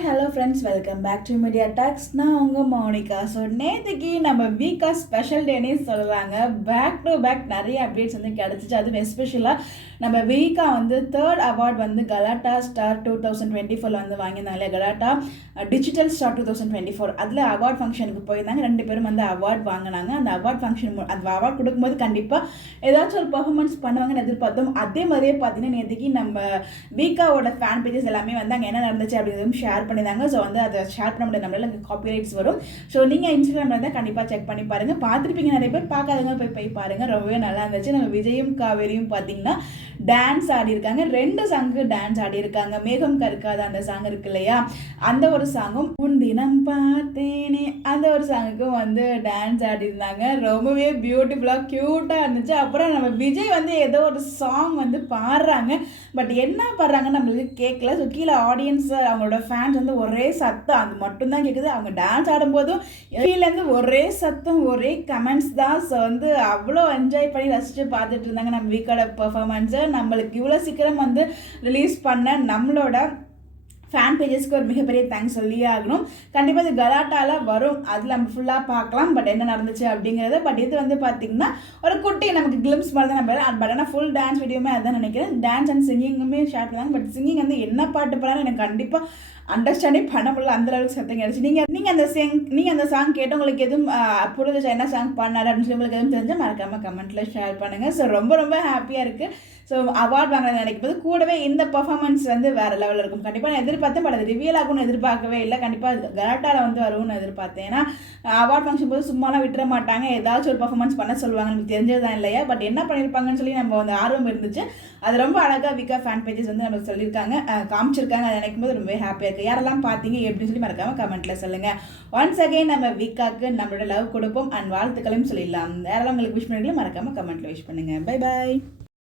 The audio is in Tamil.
Hi hello friends, welcome back to Media Talks. நான் உங்கள் மௌனிகா. ஸோ நேற்றுக்கு நம்ம வீக்கா ஸ்பெஷல் டேனே சொல்கிறாங்க. பேக் டு பேக் நிறைய அப்டேட்ஸ் வந்து கிடச்சிச்சு. அதுவும் எஸ்பெஷலாக நம்ம வீக்கா வந்து 3rd அவார்ட் வந்து கலாட்டா ஸ்டார் 2024 வந்து வாங்கியிருந்தாங்க இல்லையா, கலாட்டா டிஜிட்டல் ஸ்டார் 2024. அதில் அவார்ட் ஃபங்க்ஷனுக்கு போயிருந்தாங்க. 2 பேரும் வந்து அவார்ட் வாங்கினாங்க. அந்த அவார்ட் ஃபங்க்ஷன் அந்த அவார்ட் கொடுக்கும்போது கண்டிப்பாக ஏதாச்சும் ஒரு பர்ஃபார்மன்ஸ் பண்ணுவாங்கன்னு எதிர்பார்த்தோம். அதே மாதிரியே பார்த்தீங்கன்னா நேற்றுக்கு நம்ம வீக்காவோட ஃபேன் பேஜஸ் எல்லாமே வந்து அங்கே என்ன நடந்துச்சு அப்படிங்கிறதும் ஷேர் பண்ணியிருந்தாங்க. ஸோ வந்து அதை ஷேர் பண்ண முடியாது, நம்மளால அங்கே காப்பிரைட்ஸ் வரும். ஸோ நீங்கள் இன்ஸ்டாகிராமில் இருந்தால் கண்டிப்பாக செக் பண்ணி பாருங்கள். பார்த்துருப்பீங்க நிறைய பேர், பார்க்காதவங்க போய் பாருங்கள். ரொம்பவே நல்லா இருந்துச்சு. நம்ம விஜயும் காவேரியும் பார்த்தீங்கன்னா டான்ஸ் ஆடி இருக்காங்க. 2 சாங்கு டான்ஸ் ஆடி இருக்காங்க. மேகம் கருக்காத அந்த சாங் இருக்கு இல்லையா, அந்த ஒரு சாங்கும் முன்தினம் பார்த்தேனே அந்த ஒரு சாங்குக்கும் வந்து டான்ஸ் ஆடி இருந்தாங்க. ரொம்பவே பியூட்டிஃபுல்லாக க்யூட்டாக இருந்துச்சு. அப்புறம் நம்ம விஜய் வந்து ஏதோ ஒரு சாங் வந்து பாடுறாங்க. பட் என்ன பாடுறாங்கன்னு நம்மளுக்கு கேட்கல. ஸோ கீழே ஆடியன்ஸ் அவங்களோட ஃபேன்ஸ் வந்து ஒரே சத்தம் அது மட்டும்தான் கேட்குது. அவங்க டான்ஸ் ஆடும்போதும் கீழேருந்து ஒரே சத்தம், ஒரே கமெண்ட்ஸ் தான். ஸோ வந்து அவ்வளோ என்ஜாய் பண்ணி ரசித்து பார்த்துட்டு இருந்தாங்க நம்ம வீக்கோட பெர்ஃபார்மன்ஸை. நம்மளுக்கு இவ்வளோ சீக்கிரம் வந்து ரிலீஸ் பண்ண நம்மளோட ஃபேன் பேஜஸ்க்கு ஒரு மிகப்பெரிய தேங்க்ஸ் சொல்லியே ஆகணும். கண்டிப்பாக இது கலாட்டாவில் வரும், அதில் நம்ம ஃபுல்லாக பார்க்கலாம் பட் என்ன நடந்துச்சு அப்படிங்கிறது. பட் இது வந்து பார்த்திங்கன்னா ஒரு குட்டி நமக்கு கிளிம்ஸ் மாதிரி தான் நம்ம. பட் ஆனால் ஃபுல் டான்ஸ் வீடியோமே அதுதான் நினைக்கிறேன். டான்ஸ் அண்ட் சிங்கிங்குமே ஷேர் பண்ணாங்க. பட் சிங்கிங் வந்து என்ன பாட்டு பாடாலும் எனக்கு கண்டிப்பாக அண்டர்ஸ்டாண்டே பண்ண முடியல, அந்த அளவுக்கு சத்தம் கிடச்சி. நீங்கள் அந்த சாங் கேட்டு உங்களுக்கு எதுவும் புரிஞ்சிச்சா, என்ன சாங் பாடினாரு அப்படின்னு சொல்லி உங்களுக்கு எதுவும் தெரிஞ்சால் மறக்காமல் கமெண்ட்டில் ஷேர் பண்ணுங்கள். ஸோ ரொம்ப ரொம்ப ஹாப்பியாக இருக்குது. ஸோ அவார்ட் வாங்குறது நினைக்கும் போது கூடவே இந்த பர்ஃபார்மன்ஸ் வந்து வேறு லெவலில் இருக்கும். கண்டிப்பாக நான் எதிர்பார்த்தேன், பட் அது ரிவியல் ஆகும்னு எதிர்பார்க்கவே இல்லை. கண்டிப்பாக கலாட்டாவில் வந்து வரும்னு எதிர்பார்த்தேன். ஏன்னா அவார்ட் ஃபங்க்ஷன் போது சும்மாலாம் விட்டுற மாட்டாங்க, ஏதாச்சும் ஒரு பர்ஃபார்மன்ஸ் பண்ண சொல்லுவாங்க. நமக்கு தெரிஞ்சது தான் இல்லையா, பட் என்ன பண்ணியிருப்பாங்கன்னு சொல்லி நம்ம வந்து ஆர்வம் இருந்துச்சு. அது ரொம்ப அழகாக வீக்கா ஃபேன் பேஜஸ் வந்து நமக்கு சொல்லியிருக்காங்க, காமிச்சிருக்காங்க. அதை நினைக்கும் போது ரொம்பவே ஹாப்பியாக இருக்குது. யாரெல்லாம் பார்த்தீங்க எப்படின்னு சொல்லி மறக்காமல் கமெண்ட்டில் சொல்லுங்கள். ஒன்ஸ் அகைன் நம்ம வீக்காக்கு நம்மளோட லவ் கொடுப்போம் அண்ட் வாழ்த்துக்களையும் சொல்லிடலாம். யாரெல்லாம் உங்களுக்கு விஷ் பண்ணுறீங்களோ மறக்காமல் கமெண்ட்டில் விஷ் பண்ணுங்கள். Bye bye.